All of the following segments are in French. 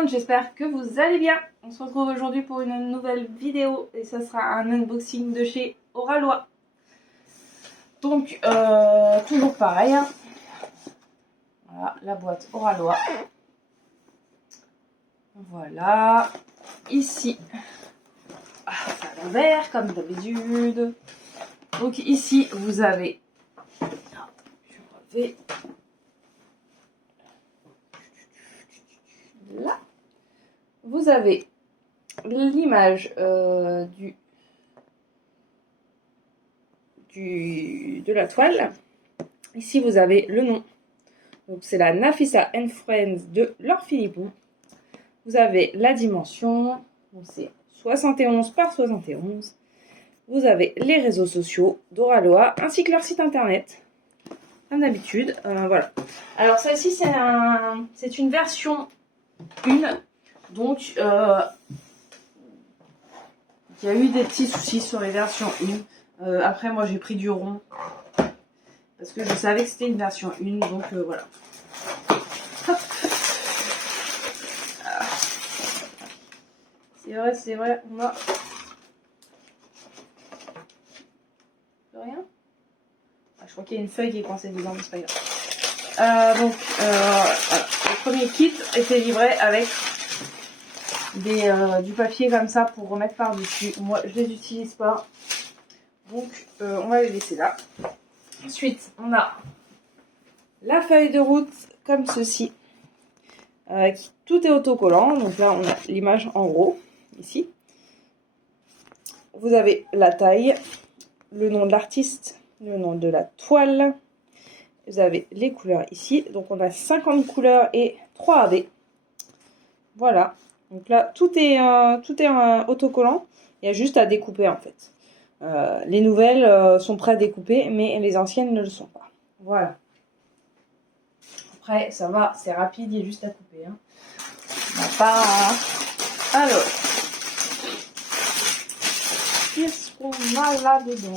monde, j'espère que vous allez bien. On se retrouve aujourd'hui pour une nouvelle vidéo et ça sera un unboxing de chez Oralois. Donc, toujours pareil. Hein. Voilà, la boîte Oralois. Voilà. Ici, à l'envers comme d'habitude. Donc ici, vous avez... Je vais... Là, vous avez l'image de la toile. Ici, vous avez le nom. Donc, c'est la Nafissa & Friends de Laure Philippon. Vous avez la dimension. Donc, c'est 71 par 71. Vous avez les réseaux sociaux d'Oralois ainsi que leur site internet. Comme d'habitude. Voilà. Alors, celle-ci, c'est une version 1. Donc, il y a eu des petits soucis sur les versions 1. Après, moi, j'ai pris du rond. Parce que je savais que c'était une version 1. Donc, voilà. Hop. C'est vrai. On a... Rien. Je crois qu'il y a une feuille qui est coincée dedans, mais c'est pas grave. Donc, voilà. Le premier kit était livré avec du papier comme ça pour remettre par-dessus. Moi, je les utilise pas. Donc, on va les laisser là. Ensuite, on a la feuille de route comme ceci. Tout est autocollant. Donc là, on a l'image en gros, ici. Vous avez la taille, le nom de l'artiste, le nom de la toile. Vous avez les couleurs ici. Donc, on a 50 couleurs et 3 AB. Voilà. Donc là, tout est autocollant. Il y a juste à découper, en fait. Les nouvelles sont prêtes à découper, mais les anciennes ne le sont pas. Voilà. Après, ça va, c'est rapide, il y a juste à couper. Hein. On n'a pas... Alors, qu'est-ce qu'on a là-dedans?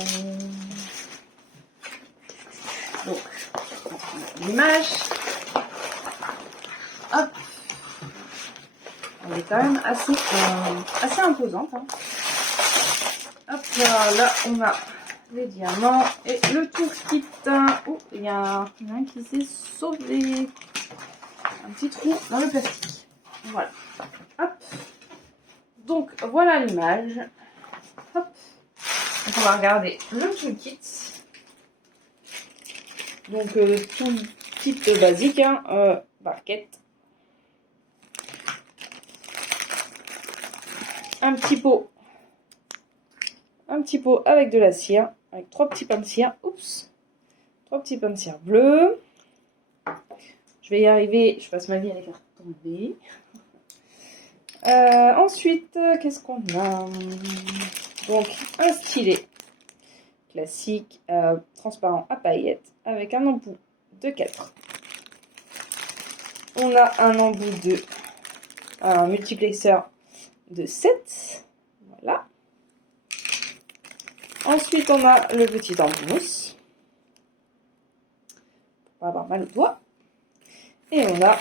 Donc, l'image. Hop. Elle est quand même assez imposante. Hein. Hop là, on a les diamants et le toolkit. Oh, il y a un qui s'est sauvé. Un petit trou dans le plastique. Voilà. Hop. Donc, voilà l'image. Hop. Donc, on va regarder le toolkit. Donc, toolkit basique. Hein, barquette. Un petit pot avec de la cire, avec 3 petits pains de cire. Oups, 3 petits pains de cire bleus. Je vais y arriver, je passe ma vie à les faire tomber. Ensuite, qu'est-ce qu'on a? Donc, un stylet classique, transparent à paillettes, avec un embout de 4. On a un embout de un multiplexeur de 7. Voilà. Ensuite, on a le petit embout mousse. Pour pas avoir mal au doigt. Et on a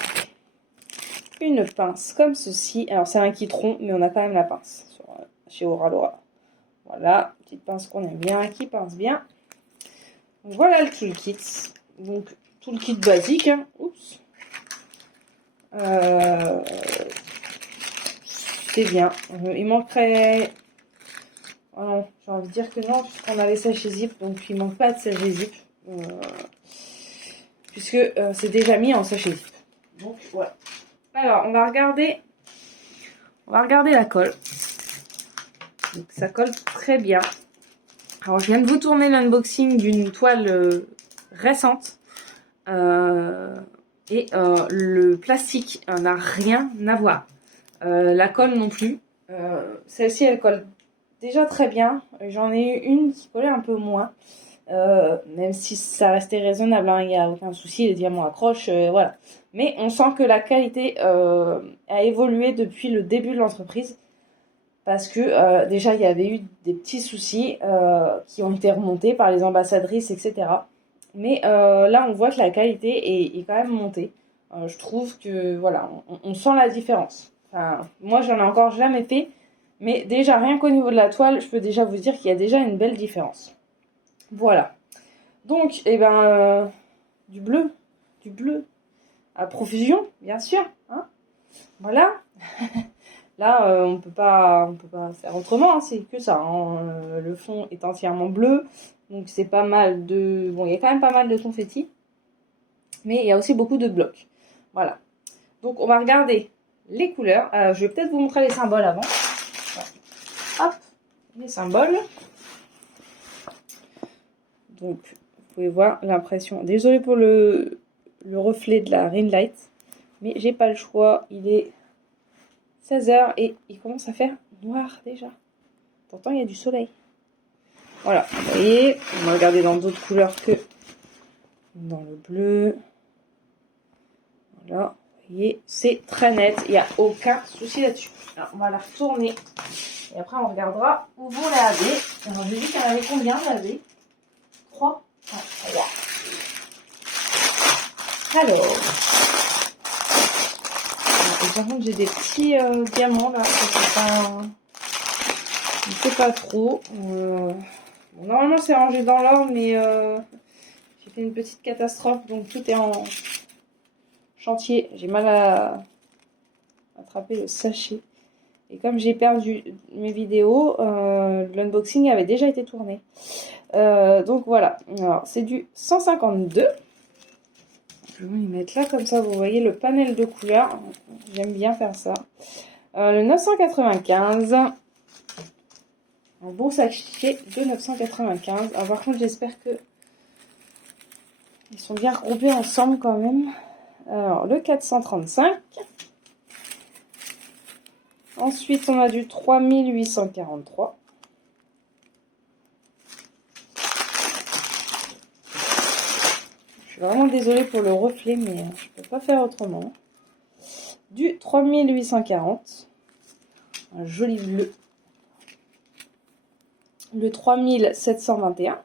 une pince comme ceci. Alors, c'est un kit rond, mais on a quand même la pince chez Oralois. Voilà, petite pince qu'on aime bien, qui pince bien. Voilà le toolkit. Donc, toolkit basique. Hein. Oups. C'est bien. Il manquerait... Oh non, j'ai envie de dire que non, puisqu'on a les sachets zip, donc il manque pas de sachets zip. Puisque c'est déjà mis en sachet zip. Donc voilà. Alors, on va regarder la colle. Donc ça colle très bien. Alors, je viens de vous tourner l'unboxing d'une toile récente. Et le plastique n'a rien à voir. La colle non plus. Celle-ci, elle colle déjà très bien. J'en ai eu une qui collait un peu moins. Même si ça restait raisonnable, hein, il n'y a aucun souci, les diamants accrochent, voilà. Mais on sent que la qualité a évolué depuis le début de l'entreprise. Parce que déjà, il y avait eu des petits soucis qui ont été remontés par les ambassadrices, etc. Mais là, on voit que la qualité est quand même montée. Je trouve que, voilà, on sent la différence. Enfin, moi, j'en ai encore jamais fait. Mais déjà, rien qu'au niveau de la toile, je peux déjà vous dire qu'il y a déjà une belle différence. Voilà. Donc, eh ben, du bleu à profusion, bien sûr. Hein, voilà. Là, on peut pas faire autrement, hein, c'est que ça. Hein. Le fond est entièrement bleu, donc c'est pas mal de... Bon, il y a quand même pas mal de confettis, mais il y a aussi beaucoup de blocs. Voilà. Donc, on va regarder les couleurs. Je vais peut-être vous montrer les symboles avant. Ouais. Hop, les symboles. Donc, vous pouvez voir l'impression. Désolée pour le reflet de la ring light, mais j'ai pas le choix. Il est 16h et il commence à faire noir déjà. Pourtant, il y a du soleil. Voilà, vous voyez, on va regarder dans d'autres couleurs que dans le bleu. Voilà, vous voyez, c'est très net, il n'y a aucun souci là-dessus. Alors, on va la retourner et après on regardera où vont les AB. Alors, j'ai vu qu'il y en avait combien d'AB? 3. Ah, 3. Alors, par contre, j'ai des petits diamants là, je ne sais pas trop. Bon, normalement, c'est rangé dans l'ordre, mais j'ai fait une petite catastrophe, donc tout est en chantier. J'ai mal à attraper le sachet. Et comme j'ai perdu mes vidéos, l'unboxing avait déjà été tourné. Donc voilà. Alors, c'est du 152. Je vais vous mettre là, comme ça, vous voyez le panel de couleurs. J'aime bien faire ça. Le 995. Un beau sachet de 995. Alors, par contre, j'espère que ils sont bien regroupés ensemble quand même. Alors, le 435. Ensuite, on a du 3843. Je suis vraiment désolée pour le reflet, mais je ne peux pas faire autrement. Du 3840. Un joli bleu. Le 3721.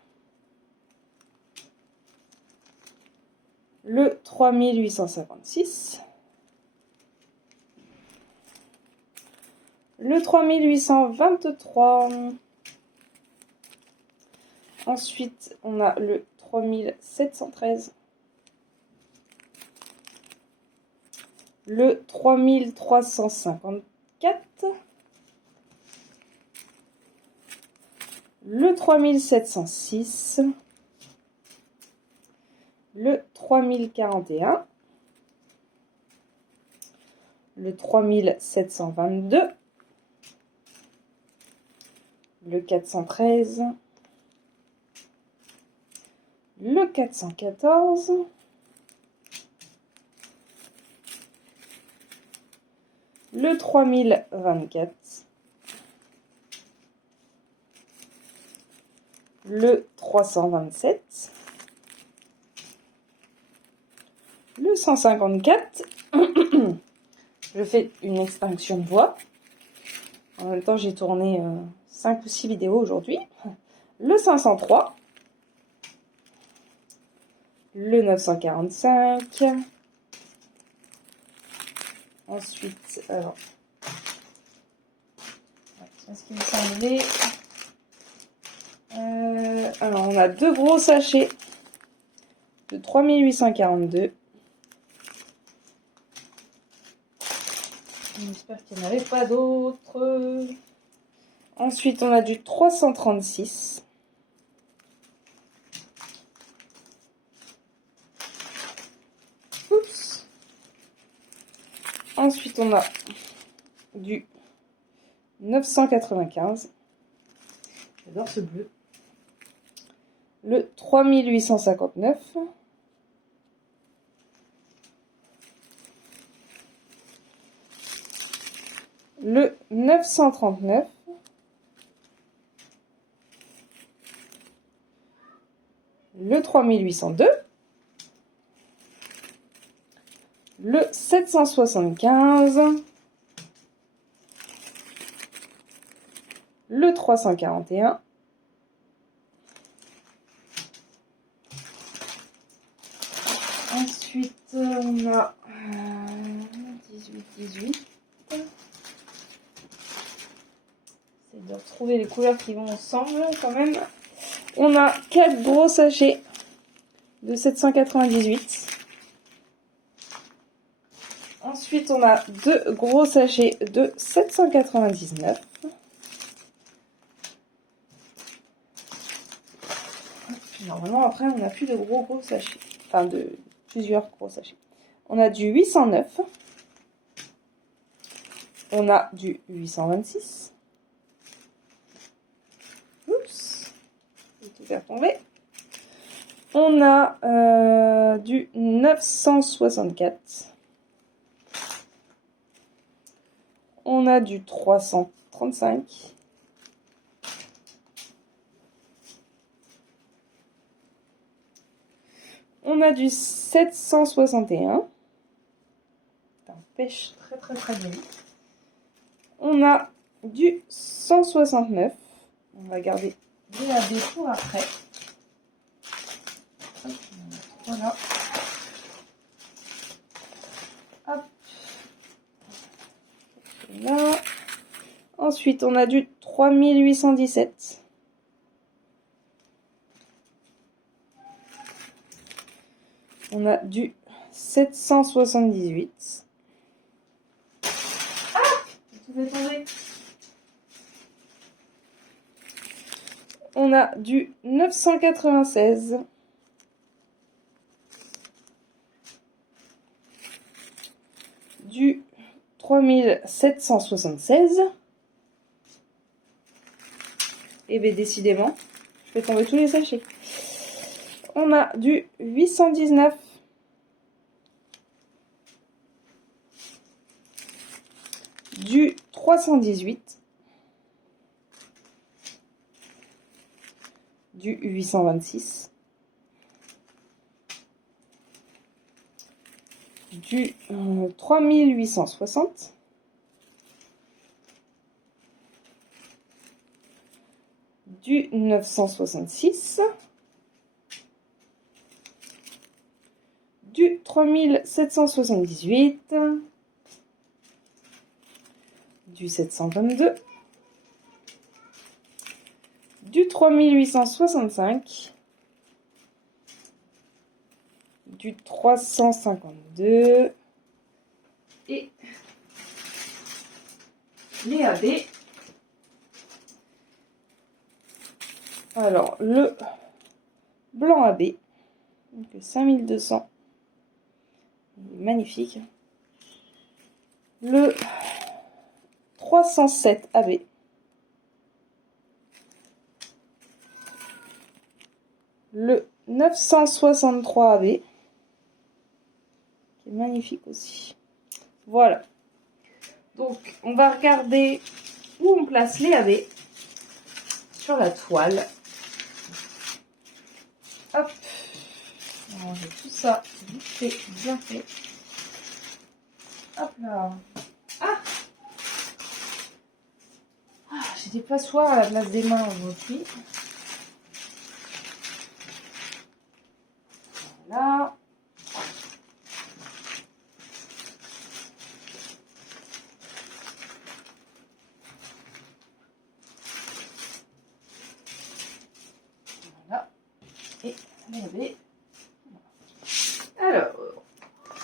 Le 3856. Le 3823. Ensuite, on a le 3713. Le 3354. Le 3706. Le 3041. Le 3722. Le 413. Le 414. Le 3024. Le 327. Le 154. Je fais une extinction de voix. En même temps, j'ai tourné 5 ou 6 vidéos aujourd'hui. Le 503. Le 945. Ensuite, alors, est-ce qu'il me semblait alors, on a deux gros sachets de 3842. J'espère qu'il n'y en avait pas d'autres. Ensuite, on a du 336. Oups. Ensuite, on a du 995. J'adore ce bleu. Le 3859. Le 939. Le 3802. Le 775. Le 341. Ensuite, on a 18. de retrouver les couleurs qui vont ensemble quand même. On a 4 gros sachets de 798. Ensuite, on a 2 gros sachets de 799. Normalement, après, on n'a plus de gros sachets. Enfin, de plusieurs gros sachets. On a du 809. On a du 826. Oups. J'ai tout faire tomber. On a du 964. On a du 335. On a du 761. C'est un pêche très bien. On a du 169. On va garder DAB pour après. Hop, voilà. Hop. Là. Ensuite, on a du 3817. On a du 778. Ah! Tout fait tomber. On a du 996. Du 3776. Et bien décidément, je fais tomber tous les sachets. On a du 819. Du 318. Du 826. Du 3860. Du 966. Du 3778. Du 722. Du 3865. Du 352. Et les AB. Alors, le blanc AB, donc 5200, magnifique. Le 307 AB. Le 963 AB, qui est magnifique aussi. Voilà. Donc, on va regarder où on place les AB sur la toile. Hop. On va ranger tout ça vite fait, bien fait. Hop là. Ah, j'ai des passoires à la place des mains aujourd'hui. Voilà. Voilà. Et les AB. Alors,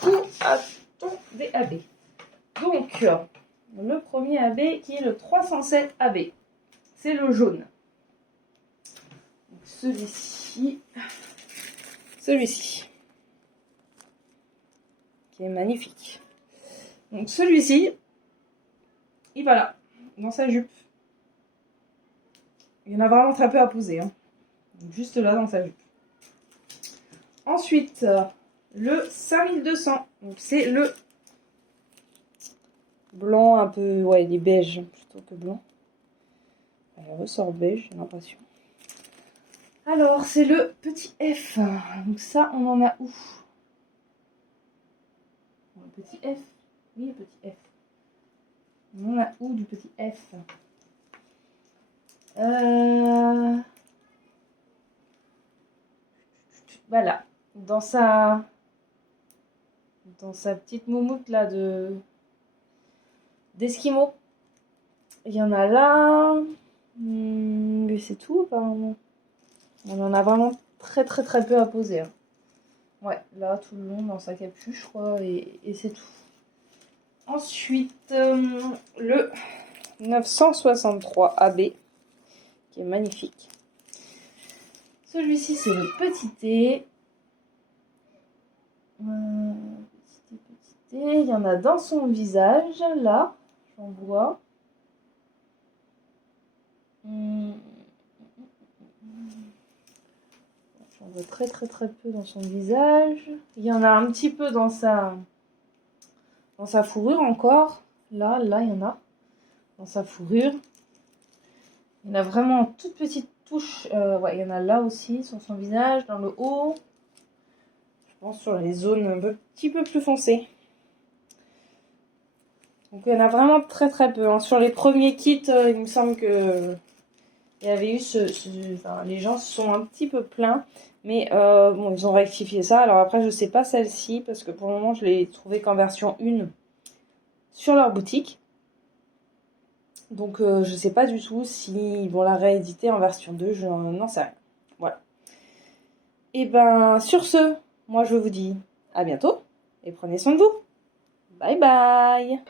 où a-t-on des AB? Donc, le premier AB qui est le 307 AB. C'est le jaune. Celui-ci. Celui-ci. Qui est magnifique. Donc celui-ci, il va là, dans sa jupe. Il y en a vraiment très peu à poser. Hein. Donc, juste là, dans sa jupe. Ensuite, le 5200. Donc c'est le blanc un peu... Ouais, il est beige plutôt que blanc. Il ressort beige, j'ai l'impression. Alors, c'est le petit F. Donc ça, on en a où? Le petit F. Oui, le petit F. On en a où du petit F? Voilà. Dans sa petite moumoute là d'esquimau. Il y en a là. Mais c'est tout apparemment. On en a vraiment très peu à poser. Hein. Ouais, là tout le long dans sa capuche, je crois, et c'est tout. Ensuite, le 963 AB, qui est magnifique. Celui-ci, c'est le petit thé. Petit thé. Il y en a dans son visage, là, j'en vois. J'en vois très peu dans son visage. Il y en a un petit peu dans sa fourrure encore. Là, il y en a dans sa fourrure. Il y en a vraiment en toute petite touche. Ouais, il y en a là aussi sur son visage, dans le haut. Je pense sur les zones un petit peu plus foncées. Donc il y en a vraiment très peu. Hein. Sur les premiers kits, il me semble que il y avait eu enfin, les gens se sont un petit peu plaints. Mais bon, ils ont rectifié ça. Alors après, je sais pas celle-ci, parce que pour le moment, je l'ai trouvée qu'en version 1 sur leur boutique. Donc je sais pas du tout s'ils vont la rééditer en version 2, je n'en sais rien. Voilà. Et ben sur ce, moi je vous dis à bientôt et prenez soin de vous. Bye bye.